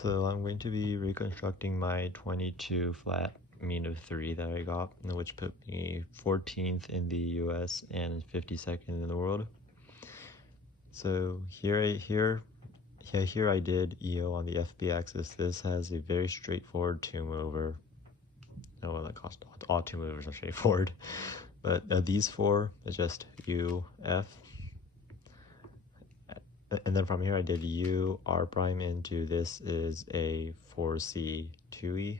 So I'm going to be reconstructing my 22 flat mean of 3 that I got, which put me 14th in the US and 52nd in the world. So here I did EO on the FB axis. This has a very straightforward 2-mover. Oh, well, all 2-movers are straightforward. But these 4 is just U, F. And then from here I did U, R prime into this is a 4C, 2E.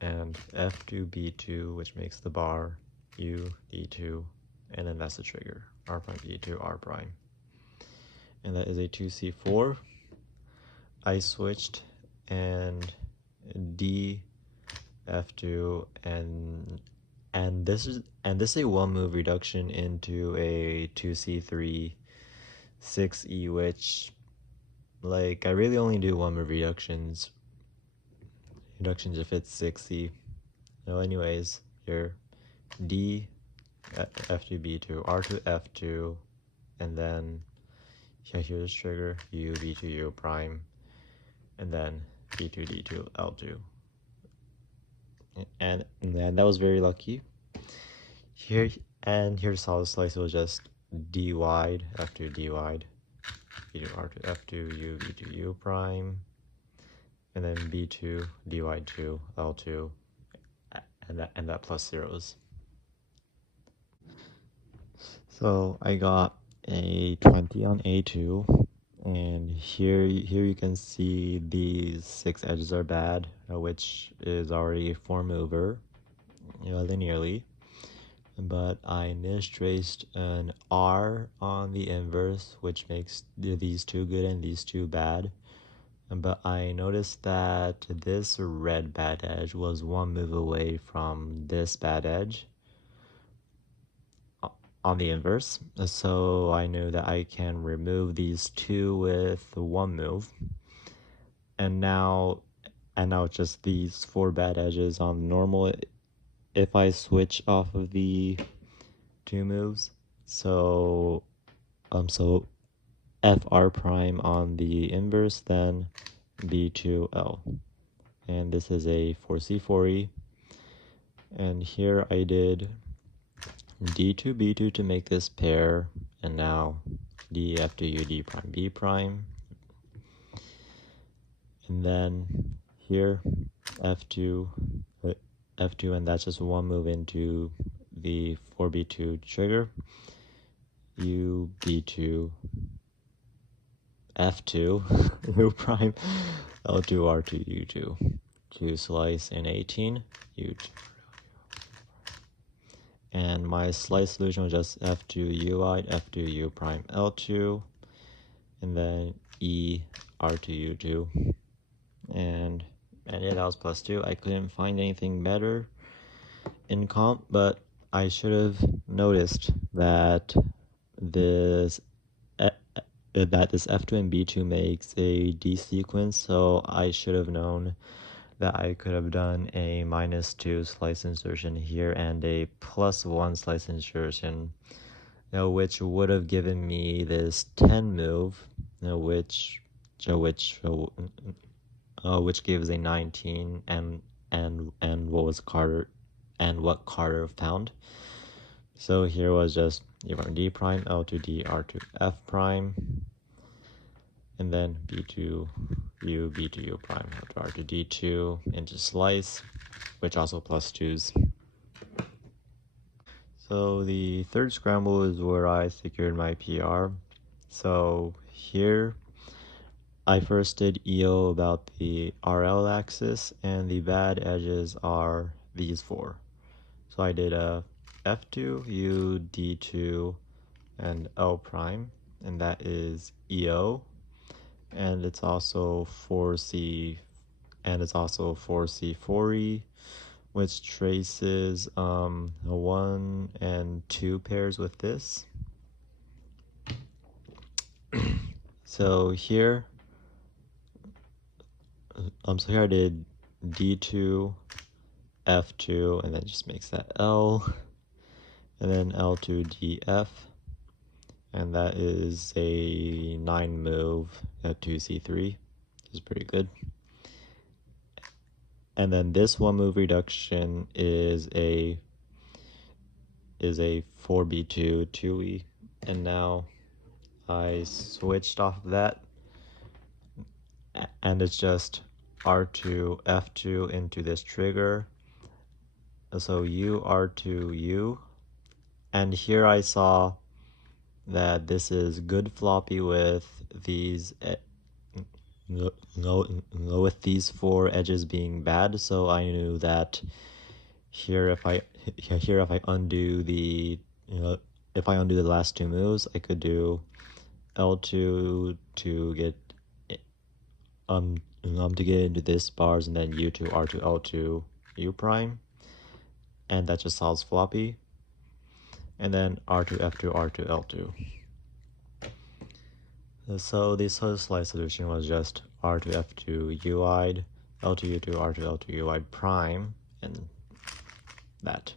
And F2, B2, which makes the bar, U, D2, and then that's the trigger, R prime, D2, R prime. And that is a 2C4. I switched and D, F2, and this is a 1-move reduction into a 2C3, 6E, which, like, I really only do 1-move reductions if it's 6E. No, anyways, here, D, F2, B2, R2, F2, and then here's trigger, U, B2, U prime, and then B2, D2, L2. And that was very lucky. Here solid slice was just D wide, F2, D wide, B2, R2, F2, U, B2, U prime, and then B2, D wide 2, L2, and that plus zeros. So I got a 20 on A2, and here you can see these 6 edges are bad, which is already a 4-mover, linearly. But I niche traced an R on the inverse, which makes these 2 good and these 2 bad. But I noticed that this red bad edge was 1 move away from this bad edge on the inverse. So I knew that I can remove these 2 with 1 move. And now it's just these 4 bad edges on normal. If I switch off of the 2 moves, so FR prime on the inverse, then B2L. And this is a 4C4E. And here I did D2, B2 to make this pair, and now D, F2, U, D prime, B prime. And then here, F2, and that's just 1 move into the 4B2 trigger, U, B2, F2, U prime, L2, R2, U2, to slice in 18, U2. And my slice solution was just F2, U wide, F2, U prime, L2, and then E, R2, U2. And yeah, that was plus 2. I couldn't find anything better in comp, but I should have noticed that this F2 and B2 makes a D sequence, so I should have known that I could have done a -2 slice insertion here and a +1 slice insertion, which would have given me this 10 move, which gives a 19 and what Carter found. So here was just D prime, L2, D, R2, F prime, and then B2, U, B2, U prime, L2, R2, D2 into slice, which also plus 2s. So the third scramble is where I secured my PR. So here I first did EO about the RL axis, and the bad edges are these 4. So I did a F2, U, D2, and L prime, and that is EO, and it's also 4C, and it's also 4C4E, which traces 1 and 2 pairs with this. So here I did D2, F2, and then just makes that L, and then L2, DF, and that is a 9 move at 2c3, which is pretty good. And then this 1 move reduction is a 4b2 2e, and now I switched off of that, and it's just R2 F2 into this trigger. So U R2 U, and here I saw that this is good floppy with these with these 4 edges being bad. So I knew that here if I undo the if I undo the last 2 moves, I could do L2 to get into this bars, and then U2 R2 L2 U prime, and that just solves floppy, and then R2 F2 R2 L2. So the slice solution was just R2 F2 UI'd, L2 U2 R2 L2 UI'd prime, and that.